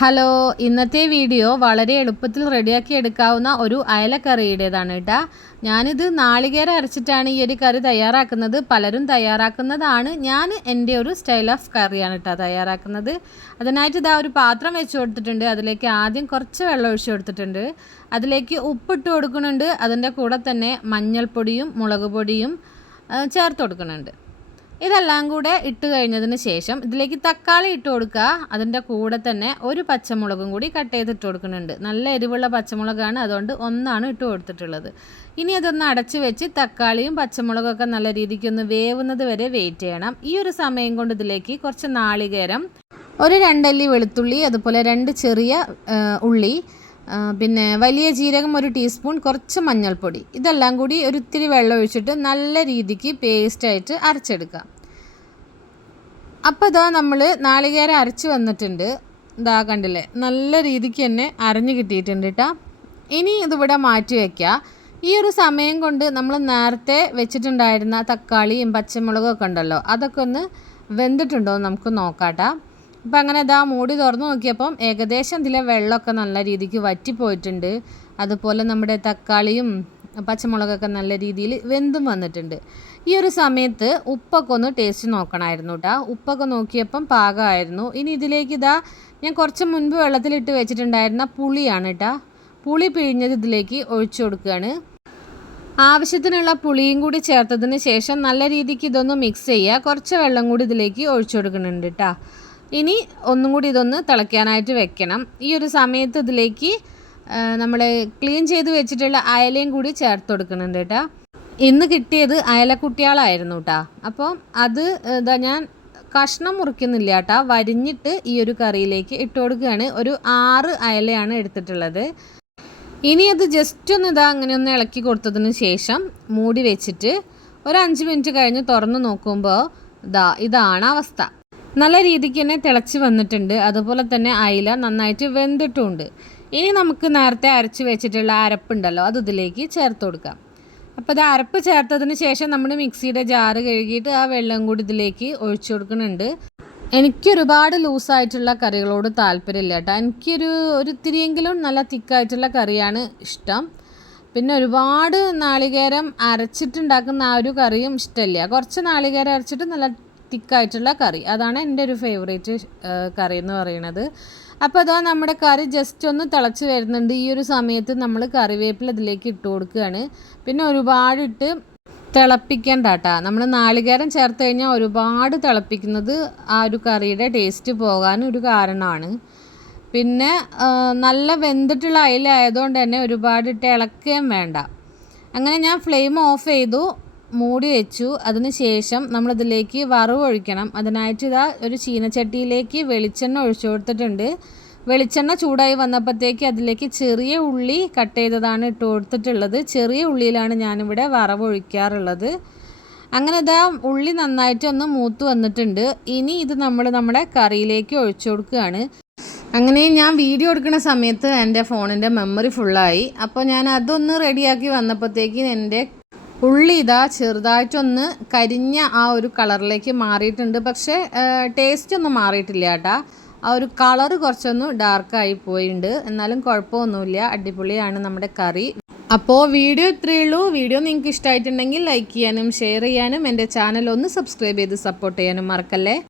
Hello, ഇന്നത്തെ video വളരെ എളുപ്പത്തിൽ റെഡിയാക്കി എടുക്കാവുന്ന ഒരു അയലക്കറിയുടേതാണ് കേട്ടോ. ഞാനിത് നാളികേരം അരച്ചിട്ടാണ് ഈ ഒരു കറി തയ്യാറാക്കുന്നത്. പലരും തയ്യാറാക്കുന്നതാണ്. ഞാൻ എൻ്റെ ഒരു സ്റ്റൈൽ ഓഫ് കറിയാണ് കേട്ടോ തയ്യാറാക്കുന്നത്. അതിനായിട്ട് ഇതാ ഒരു പാത്രം വെച്ച് കൊടുത്തിട്ടുണ്ട്. അതിലേക്ക് ആദ്യം കുറച്ച് വെള്ളം ഒഴിച്ച് കൊടുത്തിട്ടുണ്ട്. അതിലേക്ക് ഉപ്പിട്ട് കൊടുക്കുന്നുണ്ട്. അതിൻ്റെ കൂടെ തന്നെ മഞ്ഞൾപ്പൊടിയും മുളക് പൊടിയും ചേർത്ത് കൊടുക്കുന്നുണ്ട്. ഇതെല്ലാം കൂടെ ഇട്ട് കഴിഞ്ഞതിന് ശേഷം ഇതിലേക്ക് തക്കാളി ഇട്ട് കൊടുക്കുക. അതിൻ്റെ കൂടെ തന്നെ ഒരു പച്ചമുളകും കൂടി കട്ട് ചെയ്തിട്ട് കൊടുക്കുന്നുണ്ട്. നല്ല എരിവുള്ള പച്ചമുളകാണ്, അതുകൊണ്ട് ഒന്നാണ് ഇട്ട് കൊടുത്തിട്ടുള്ളത്. ഇനി അതൊന്ന് അടച്ച് വെച്ച് തക്കാളിയും പച്ചമുളകൊക്കെ നല്ല രീതിക്ക് ഒന്ന് വേവുന്നത് വരെ വെയിറ്റ് ചെയ്യണം. ഈ ഒരു സമയം കൊണ്ട് ഇതിലേക്ക് കുറച്ച് നാളികേരം, ഒരു 2 അല്ലി വെളുത്തുള്ളി, അതുപോലെ 2 ചെറിയ ഉള്ളി, പിന്നെ വലിയ ജീരകം 1 ടീസ്പൂൺ, കുറച്ച് മഞ്ഞൾപ്പൊടി, ഇതെല്ലാം കൂടി ഒരിത്തിരി വെള്ളം ഒഴിച്ചിട്ട് നല്ല രീതിക്ക് പേസ്റ്റായിട്ട് അരച്ചെടുക്കാം. അപ്പോൾ ഇതാ നമ്മൾ നാളികേരം അരച്ച് വന്നിട്ടുണ്ട്. ഇതാ കണ്ടില്ലേ, നല്ല രീതിക്ക് തന്നെ അരഞ്ഞ് കിട്ടിയിട്ടുണ്ട് കേട്ടോ. ഇനി ഇതിവിടെ മാറ്റി വയ്ക്കുക. ഈ ഒരു സമയം കൊണ്ട് നമ്മൾ നേരത്തെ വെച്ചിട്ടുണ്ടായിരുന്ന തക്കാളിയും പച്ചമുളകും ഒക്കെ ഉണ്ടല്ലോ, അതൊക്കെ ഒന്ന് വെന്തിട്ടുണ്ടോ എന്ന് നമുക്ക് നോക്കാട്ടോ. അപ്പോൾ അങ്ങനെ ഇതാ മൂടി തുറന്ന് നോക്കിയപ്പം ഏകദേശം ഇതിലെ വെള്ളമൊക്കെ നല്ല രീതിക്ക് വറ്റിപ്പോയിട്ടുണ്ട്. അതുപോലെ നമ്മുടെ തക്കാളിയും പച്ചമുളകൊക്കെ നല്ല രീതിയിൽ വെന്തും വന്നിട്ടുണ്ട്. ഈ ഒരു സമയത്ത് ഉപ്പൊക്കെ ഒന്ന് ടേസ്റ്റ് നോക്കണമായിരുന്നു കേട്ടോ. ഉപ്പൊക്കെ നോക്കിയപ്പം പാകമായിരുന്നു. ഇനി ഇതിലേക്ക് ഇതാ ഞാൻ കുറച്ച് മുൻപ് വെള്ളത്തിലിട്ട് വെച്ചിട്ടുണ്ടായിരുന്ന പുളിയാണ് കേട്ടോ. പുളി പിഴിഞ്ഞത് ഇതിലേക്ക് ഒഴിച്ചു കൊടുക്കുകയാണ്. ആവശ്യത്തിനുള്ള പുളിയും കൂടി ചേർത്തതിന് ശേഷം നല്ല രീതിക്ക് ഇതൊന്ന് മിക്സ് ചെയ്യുക. കുറച്ച് വെള്ളം കൂടി ഇതിലേക്ക് ഒഴിച്ചു കൊടുക്കുന്നുണ്ട് കേട്ടോ. ഇനി ഒന്നും കൂടി ഇതൊന്ന് തിളയ്ക്കാനായിട്ട് വെക്കണം. ഈ ഒരു സമയത്ത് ഇതിലേക്ക് നമ്മൾ ക്ലീൻ ചെയ്ത് വെച്ചിട്ടുള്ള അയലയും കൂടി ചേർത്ത് കൊടുക്കുന്നുണ്ട് കേട്ടോ. ഇന്ന് കിട്ടിയത് അയലക്കുട്ടികളായിരുന്നു കേട്ടോ. അപ്പം അത് ഇതാ ഞാൻ കഷ്ണം മുറിക്കുന്നില്ല കേട്ടോ, വരിഞ്ഞിട്ട് ഈ ഒരു കറിയിലേക്ക് ഇട്ട് കൊടുക്കുകയാണ്. ഒരു 6 അയലയാണ് എടുത്തിട്ടുള്ളത്. ഇനി അത് ജസ്റ്റ് ഒന്ന് ഇതാ അങ്ങനെ ഒന്ന് ഇളക്കി കൊടുത്തതിന് ശേഷം മൂടി വെച്ചിട്ട് ഒരു 5 മിനിറ്റ് കഴിഞ്ഞ് തുറന്ന് നോക്കുമ്പോൾ ഇതാണ് അവസ്ഥ. നല്ല രീതിക്ക് തന്നെ തിളച്ച് വന്നിട്ടുണ്ട്. അതുപോലെ തന്നെ അയില നന്നായിട്ട് വെന്തിട്ടുമുണ്ട്. ഇനി നമുക്ക് നേരത്തെ അരച്ച് വെച്ചിട്ടുള്ള അരപ്പുണ്ടല്ലോ, അത് ഇതിലേക്ക് ചേർത്ത് കൊടുക്കാം. അപ്പോൾ ഇത് അരപ്പ് ചേർത്തതിന് ശേഷം നമ്മൾ മിക്സിയുടെ ജാറ് കഴുകിയിട്ട് ആ വെള്ളം കൂടി ഇതിലേക്ക് ഒഴിച്ചു കൊടുക്കുന്നുണ്ട്. എനിക്ക് ഒരുപാട് ലൂസായിട്ടുള്ള കറികളോട് താല്പര്യമില്ല കേട്ടോ. ഒരു ഇത്തിരിയെങ്കിലും നല്ല തിക്കായിട്ടുള്ള കറിയാണ് ഇഷ്ടം. പിന്നെ ഒരുപാട് നാളികേരം അരച്ചിട്ടുണ്ടാക്കുന്ന ആ ഒരു കറിയും ഇഷ്ടമില്ല. കുറച്ച് നാളികേരം അരച്ചിട്ട് നല്ല തിക്കായിട്ടുള്ള കറി, അതാണ് എൻ്റെ ഒരു ഫേവറേറ്റ് കറി എന്ന് പറയുന്നത്. അപ്പോൾ അതാ നമ്മുടെ കറി ജസ്റ്റ് ഒന്ന് തിളച്ച് വരുന്നുണ്ട്. ഈ ഒരു സമയത്ത് നമ്മൾ കറിവേപ്പില ഇതിലേക്ക് ഇട്ട് കൊടുക്കുകയാണ്. പിന്നെ ഒരുപാട് ഇട്ട് തിളപ്പിക്കേണ്ട കേട്ടോ. നമ്മൾ നാളികേരം ചേർത്ത് കഴിഞ്ഞാൽ ഒരുപാട് തിളപ്പിക്കുന്നത് ആ ഒരു കറിയുടെ ടേസ്റ്റ് പോകാൻ ഒരു കാരണമാണ്. പിന്നെ നല്ല വെന്തിട്ടുള്ള അയില ആയതുകൊണ്ട് തന്നെ ഒരുപാട് ഇട്ട് ഇളക്കുകയും വേണ്ട. അങ്ങനെ ഞാൻ ഫ്ലെയിം ഓഫ് ചെയ്തു, മൂടി വെച്ചു. അതിന് ശേഷം നമ്മളിതിലേക്ക് വറവ് ഒഴിക്കണം. അതിനായിട്ട് ഇതാ ഒരു ചീനച്ചട്ടിയിലേക്ക് വെളിച്ചെണ്ണ ഒഴിച്ചു കൊടുത്തിട്ടുണ്ട്. വെളിച്ചെണ്ണ ചൂടായി വന്നപ്പോഴത്തേക്ക് അതിലേക്ക് ചെറിയ ഉള്ളി കട്ട് ചെയ്തതാണ് ഇട്ട് കൊടുത്തിട്ടുള്ളത്. ചെറിയ ഉള്ളിയിലാണ് ഞാനിവിടെ വറവ് ഒഴിക്കാറുള്ളത്. അങ്ങനെ ഇതാ ഉള്ളി നന്നായിട്ട് ഒന്ന് മൂത്ത് വന്നിട്ടുണ്ട്. ഇനി ഇത് നമ്മുടെ കറിയിലേക്ക് ഒഴിച്ചു കൊടുക്കുകയാണ്. അങ്ങനെ ഞാൻ വീഡിയോ എടുക്കുന്ന സമയത്ത് എൻ്റെ ഫോണിൻ്റെ മെമ്മറി ഫുള്ളായി. അപ്പോൾ ഞാൻ അതൊന്ന് റെഡിയാക്കി വന്നപ്പോഴത്തേക്ക് എൻ്റെ ഉള്ളി ഇതാ ചെറുതായിട്ടൊന്ന് കരിഞ്ഞ ആ ഒരു കളറിലേക്ക് മാറിയിട്ടുണ്ട്. പക്ഷേ ടേസ്റ്റ് ഒന്നും മാറിയിട്ടില്ല കേട്ടോ. ആ ഒരു കളറ് കുറച്ചൊന്ന് ഡാർക്കായി പോയിട്ടുണ്ട്. എന്നാലും കുഴപ്പമൊന്നുമില്ല, അടിപൊളിയാണ് നമ്മുടെ കറി. അപ്പോൾ വീഡിയോ ഇത്രയേ ഉള്ളൂ. വീഡിയോ നിങ്ങൾക്ക് ഇഷ്ടമായിട്ടുണ്ടെങ്കിൽ ലൈക്ക് ചെയ്യാനും ഷെയർ ചെയ്യാനും എൻ്റെ ചാനൽ ഒന്ന് സബ്സ്ക്രൈബ് ചെയ്ത് സപ്പോർട്ട് ചെയ്യാനും മറക്കല്ലേ.